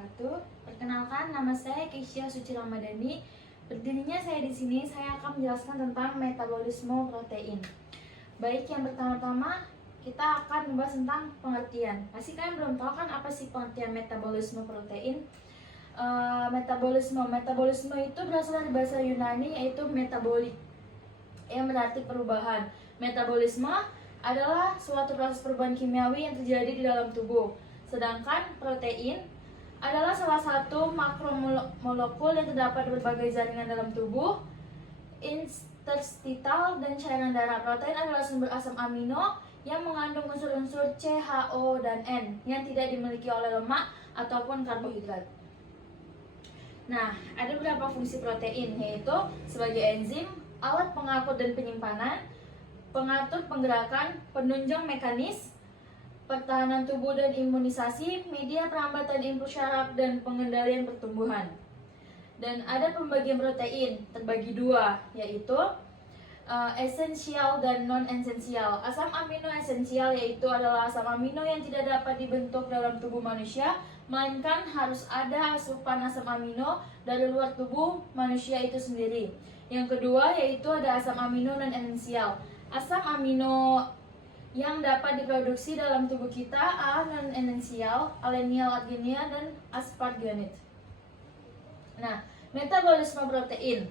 wabarakatuh. Perkenalkan, nama saya Keisha Suci Ramadhani. Berdirinya saya di sini, saya akan menjelaskan tentang metabolisme protein. Baik, yang pertama-tama kita akan membahas tentang pengertian. Pasti kalian belum tahu kan apa sih pengertian metabolisme protein? Metabolisme itu berasal dari bahasa Yunani, yaitu metabolik, yang berarti perubahan. Metabolisme adalah suatu proses perubahan kimiawi yang terjadi di dalam tubuh. Sedangkan protein adalah salah satu makromolekul yang terdapat di berbagai jaringan dalam tubuh, interstitial, dan cairan darah. Protein adalah sumber asam amino yang mengandung unsur-unsur C, H, O, dan N yang tidak dimiliki oleh lemak ataupun karbohidrat. Nah, ada beberapa fungsi protein, yaitu sebagai enzim, alat pengangkut dan penyimpanan, pengatur penggerakan, penunjang mekanis, pertahanan tubuh dan imunisasi, media perambatan impuls syaraf, dan pengendalian pertumbuhan. Dan ada pembagian protein terbagi dua, yaitu esensial dan non-esensial. Asam amino esensial yaitu adalah asam amino yang tidak dapat dibentuk dalam tubuh manusia, melainkan harus ada asupan asam amino dari luar tubuh manusia itu sendiri. Yang kedua yaitu ada asam amino non-esensial. Asam amino yang dapat diproduksi dalam tubuh kita A non-esensial, alanyl arginine, dan asparagine. Nah, metabolisme protein.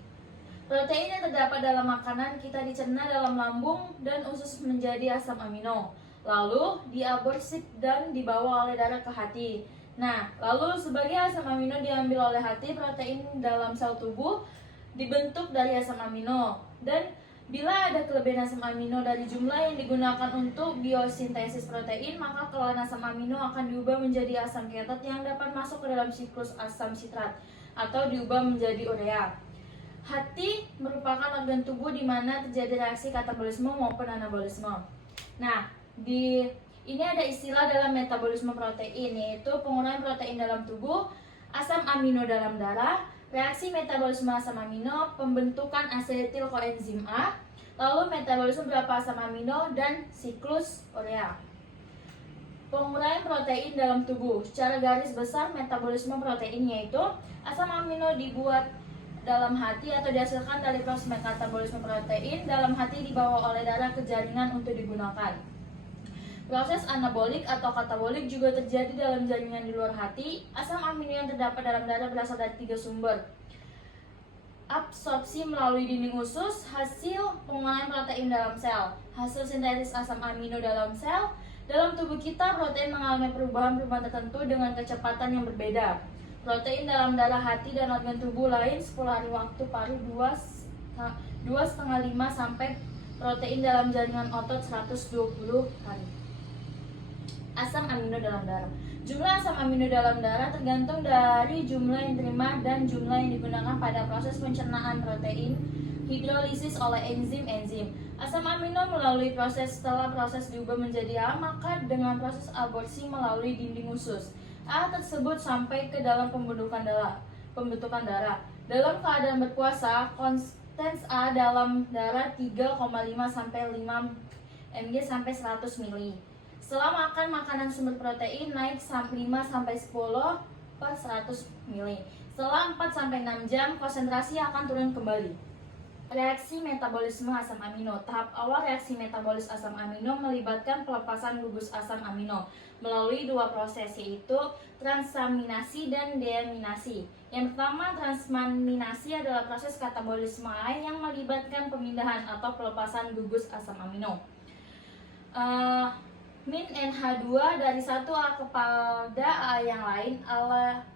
Protein yang terdapat dalam makanan kita dicerna dalam lambung dan usus menjadi asam amino. Lalu diabsorbsi dan dibawa oleh darah ke hati. Nah, lalu sebagai asam amino diambil oleh hati, protein dalam sel tubuh dibentuk dari asam amino. Dan bila ada kelebihan asam amino dari jumlah yang digunakan untuk biosintesis protein, maka kelainan asam amino akan diubah menjadi asam ketot yang dapat masuk ke dalam siklus asam sitrat atau diubah menjadi urea. Hati merupakan organ tubuh di mana terjadi reaksi katabolisme maupun anabolisme. Nah, ini ada istilah dalam metabolisme protein, yaitu penguraian protein dalam tubuh, asam amino dalam darah, reaksi metabolisme asam amino, pembentukan asetil koenzim A, lalu metabolisme beberapa asam amino, dan siklus urea. Penguraian protein dalam tubuh. Secara garis besar, metabolisme protein yaitu asam amino dibuat dalam hati atau dihasilkan dari proses metabolisme protein dalam hati dibawa oleh darah ke jaringan untuk digunakan. Proses anabolik atau katabolik juga terjadi dalam jaringan di luar hati. Asam amino yang terdapat dalam darah berasal dari 3 sumber. Absorpsi melalui dinding usus, hasil pengolahan protein dalam sel, hasil sintesis asam amino dalam sel. Dalam tubuh kita, protein mengalami perubahan-perubahan tertentu dengan kecepatan yang berbeda. Protein dalam darah hati dan organ tubuh lain 10 hari waktu paru 2,5 sampai protein dalam jaringan otot 120 hari. Asam amino dalam darah. Jumlah asam amino dalam darah tergantung dari jumlah yang diterima dan jumlah yang digunakan pada proses pencernaan protein hidrolisis oleh enzim-enzim. Asam amino melalui proses, setelah proses diubah menjadi A, maka dengan proses absorpsi melalui dinding usus, A tersebut sampai ke dalam pembentukan darah. Dalam keadaan berpuasa, konstans A dalam darah 3,5 sampai 5 mg sampai 100 ml. Setelah makan makanan sumber protein naik 5 sampai 10 per 100 ml. Setelah 4 sampai 6 jam, konsentrasi akan turun kembali. Reaksi metabolisme asam amino. Tahap awal reaksi metabolis asam amino melibatkan pelepasan gugus asam amino melalui 2 proses, yaitu transaminasi dan deaminasi. Yang pertama, transaminasi adalah proses katabolisme yang melibatkan pemindahan atau pelepasan gugus asam amino. Min NH2 dari satu A kepada A yang lain,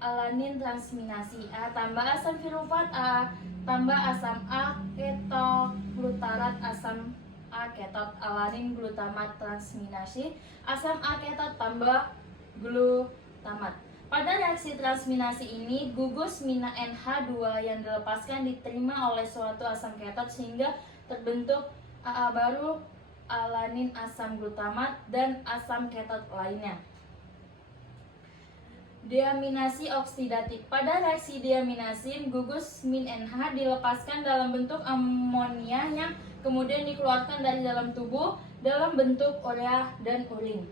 alanin transminasi. A tambah asam pirufat, A tambah asam A ketoglutarat, asam A ketot, alanin glutamat transminasi, asam A ketot tambah glutamat. Pada reaksi transminasi ini, gugus mina NH2 yang dilepaskan diterima oleh suatu asam ketot sehingga terbentuk AA baru, alanin asam glutamat, dan asam ketot lainnya. Deaminasi oksidatif. Pada reaksi deaminasi, gugus min NH dilepaskan dalam bentuk amonia yang kemudian dikeluarkan dari dalam tubuh dalam bentuk urea dan urin.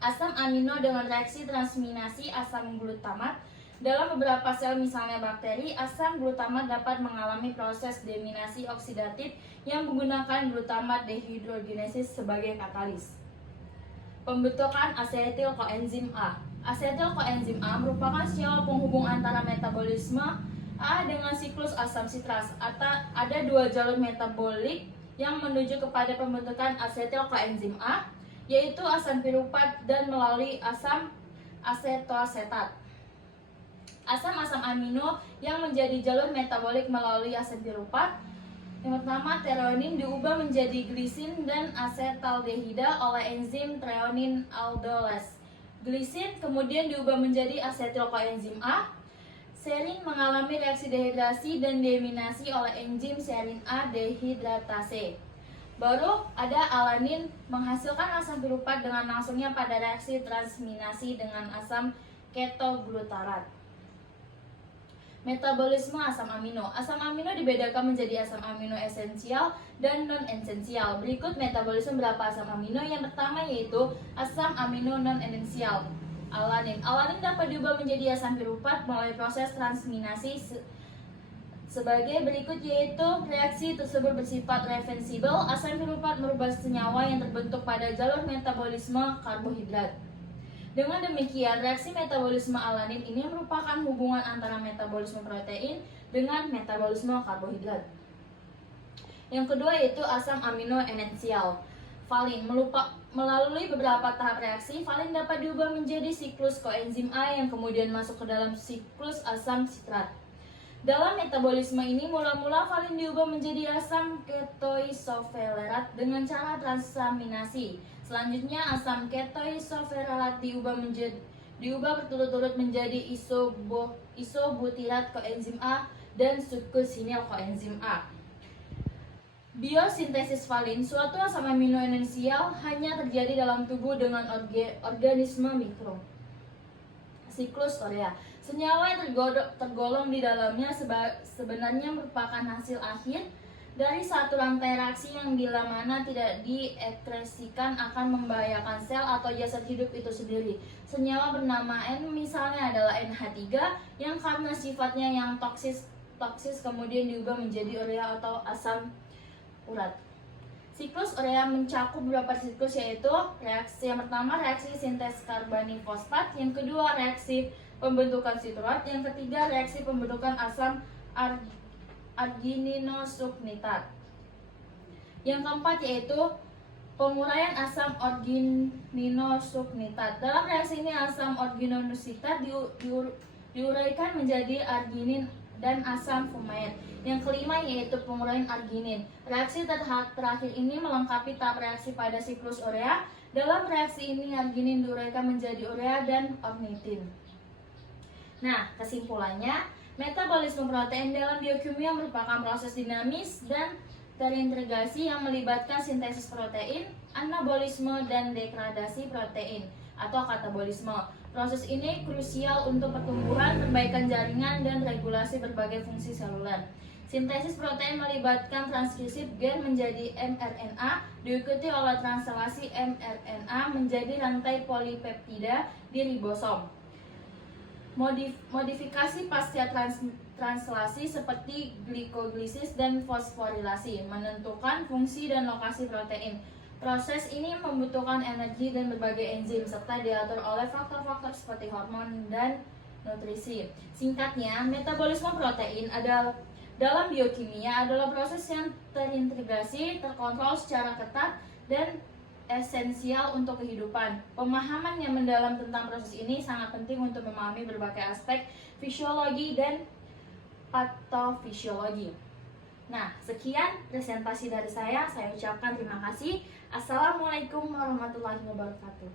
Asam amino dengan reaksi transminasi asam glutamat. Dalam beberapa sel misalnya bakteri, asam glutamat dapat mengalami proses deaminasi oksidatif yang menggunakan glutamat dehidrogenesis sebagai katalis. Pembentukan asetil koenzim A. Asetil koenzim A merupakan senyawa penghubung antara metabolisme A dengan siklus asam sitras. Ada dua jalur metabolik yang menuju kepada pembentukan asetil koenzim A, yaitu asam piruvat dan melalui asam asetoasetat. Asam-asam amino yang menjadi jalur metabolik melalui asam piruvat. Yang pertama, threonin diubah menjadi glisin dan asetaldehida oleh enzim threonin aldolase. Glisin kemudian diubah menjadi asetil koenzim A. Serin mengalami reaksi dehidrasi dan deaminasi oleh enzim serin A dehidratase. Baru ada alanin menghasilkan asam piruvat dengan langsungnya pada reaksi transminasi dengan asam ketoglutarat. Metabolisme asam amino. Asam amino dibedakan menjadi asam amino esensial dan non-esensial. Berikut metabolisme beberapa asam amino. Yang pertama yaitu asam amino non-esensial, alanin. Alanin dapat diubah menjadi asam piruvat melalui proses transminasi sebagai berikut, yaitu reaksi tersebut bersifat reversibel. Asam piruvat merubah senyawa yang terbentuk pada jalur metabolisme karbohidrat. Dengan demikian, reaksi metabolisme alanin ini merupakan hubungan antara metabolisme protein dengan metabolisme karbohidrat. Yang kedua yaitu asam amino esensial, valin. Melalui beberapa tahap reaksi, valin dapat diubah menjadi siklus koenzim A yang kemudian masuk ke dalam siklus asam sitrat. Dalam metabolisme ini, mula-mula valin diubah menjadi asam ketoisofalerat dengan cara transaminasi. Selanjutnya, asam ketoisofalerat diubah berturut-turut menjadi isobutirat koenzim A dan succinil koenzim A. Biosintesis valin, suatu asam amino esensial, hanya terjadi dalam tubuh dengan organisme mikro. Siklus urea. Senyawa yang tergolong di dalamnya sebenarnya merupakan hasil akhir dari satu rantai reaksi yang bila mana tidak diekskresikan akan membahayakan sel atau jasad hidup itu sendiri. Senyawa bernama N misalnya adalah NH3 yang karena sifatnya yang toksis kemudian diubah menjadi urea atau asam urat. Siklus urea mencakup beberapa siklus, yaitu reaksi yang pertama reaksi sintesis karbani fosfat, yang kedua reaksi pembentukan sitrat, yang ketiga reaksi pembentukan asam argininosuknitat. Yang keempat yaitu penguraian asam argininosuknitat. Dalam reaksi ini asam argininosuknitat diuraikan menjadi arginin dan asam fumaat. Yang kelima yaitu penguraian arginin. Reaksi terakhir ini melengkapi tahap reaksi pada siklus urea. Dalam reaksi ini arginin diuraikan menjadi urea dan ornitin. Nah, kesimpulannya, metabolisme protein dalam biokimia merupakan proses dinamis dan terintegrasi yang melibatkan sintesis protein, anabolisme, dan degradasi protein atau katabolisme. Proses ini krusial untuk pertumbuhan, perbaikan jaringan, dan regulasi berbagai fungsi seluler. Sintesis protein melibatkan transkripsi gen menjadi mRNA, diikuti oleh translasi mRNA menjadi rantai polipeptida di ribosom. Modifikasi pasca translasi seperti glikolisis dan fosforilasi menentukan fungsi dan lokasi protein. Proses ini membutuhkan energi dan berbagai enzim serta diatur oleh faktor-faktor seperti hormon dan nutrisi. Singkatnya, metabolisme protein dalam biokimia adalah proses yang terintegrasi, terkontrol secara ketat, dan esensial untuk kehidupan. Pemahaman yang mendalam tentang proses ini sangat penting untuk memahami berbagai aspek fisiologi dan patofisiologi. Nah, sekian presentasi dari saya ucapkan terima kasih. Assalamualaikum warahmatullahi wabarakatuh.